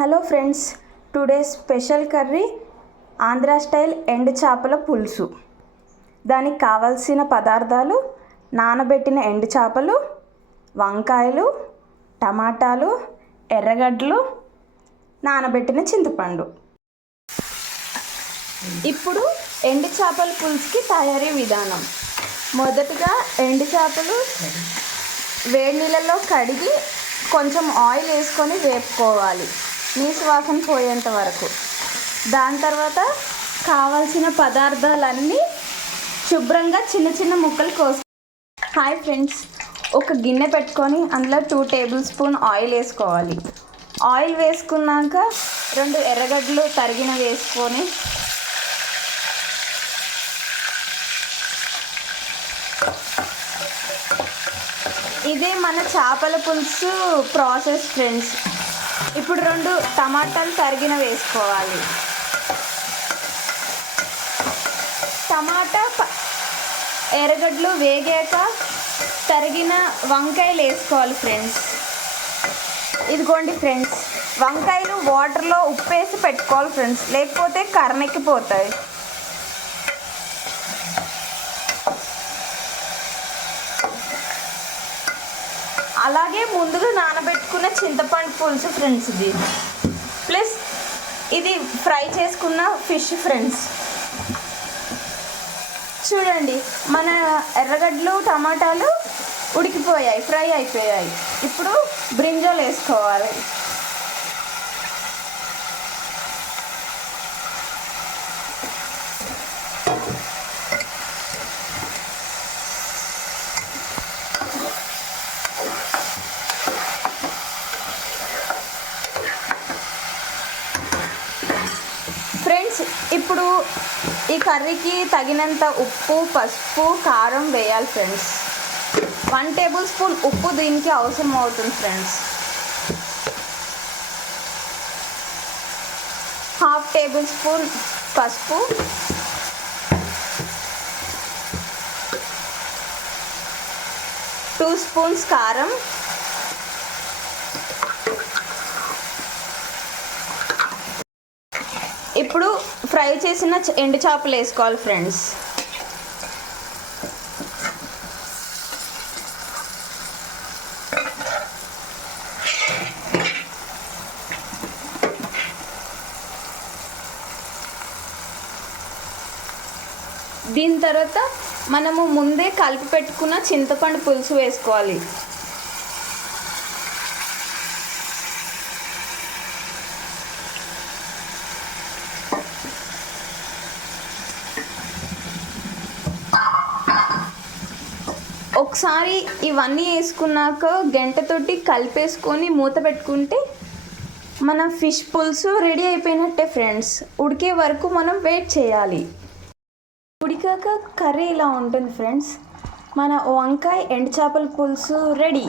Hello friends, today special curry Andhra style ఎండు చేపల పులుసు. దానికి కావాల్సిన పదార్థాలు: నానబెట్టిన ఎండు చేపలు, వంకాయలు, టమాటాలు, ఎర్రగడ్డలు, నానబెట్టిన చింతపండు. ఇప్పుడు ఎండు చేపల పులుసుకి తయారీ విధానం. మొదటగా ఎండు చేపలు వేడి నీళ్ళలో కడిగి కొంచెం ఆయిల్ వేసుకొని వేపుకోవాలి, నీసు వాసన పోయేంత వరకు. దాని తర్వాత కావాల్సిన పదార్థాలన్నీ శుభ్రంగా చిన్న చిన్న ముక్కలు కోసి. హాయ్ ఫ్రెండ్స్, ఒక గిన్నె పెట్టుకొని అందులో 2 టేబుల్ స్పూన్ ఆయిల్ వేసుకోవాలి. ఆయిల్ వేసుకున్నాక 2 ఎర్రగడ్డలు తరిగిన వేసుకొని ఇదే మన చేపల పులుసు ప్రాసెస్ ఫ్రెండ్స్. ఇప్పుడు 2 టమాటాలు తరిగిన వేసుకోవాలి. టమాటా ఎర్రగడ్డలు వేగాక తరిగిన వంకాయలు వేసుకోవాలి ఫ్రెండ్స్. ఇదిగోండి ఫ్రెండ్స్, వంకాయలు వాటర్లో ఉప్పు వేసి పెట్టుకోవాలి ఫ్రెండ్స్, లేకపోతే కర్రెక్కిపోతాయి. అలాగే ముందుగా నానబెట్టుకున్న చింతపండు పులుసు ఫ్రెండ్స్ ఇది, ప్లస్ ఇది ఫ్రై చేసుకున్న ఫిష్ ఫ్రెండ్స్. చూడండి, మన ఎర్రగడ్డలు టమాటాలు ఉడికిపోయాయి, ఫ్రై అయిపోయాయి. ఇప్పుడు బ్రింజాలు వేసుకోవాలి. ఫ్రెండ్స్, ఇప్పుడు ఈ కర్రీకి తగినంత ఉప్పు, పసుపు, కారం వేయాలి ఫ్రెండ్స్. 1 టేబుల్ స్పూన్ ఉప్పు దీనికి అవసరం అవుతుంది ఫ్రెండ్స్. 1/2 టేబుల్ స్పూన్ పసుపు, 2 స్పూన్స్ కారం, ఇప్పుడు ఫ్రై చేసిన ఎండు చేపలు వేసుకోవాలి ఫ్రెండ్స్. దీని తర్వాత మనము ముందే కలిపి పెట్టుకున్న చింతపండు పులుసు వేసుకోవాలి. ఒకసారి ఇవన్నీ వేసుకున్నాక గంటతోటి కలిపేసుకొని మూత పెట్టుకుంటే మన ఫిష్ పులుసు రెడీ అయిపోయినట్టే ఫ్రెండ్స్. ఉడికే వరకు మనం వెయిట్ చేయాలి. ఉడికాక కర్రీ ఇలా ఉంటుంది ఫ్రెండ్స్. మన వంకాయ ఎండు చేపల పులుసు రెడీ.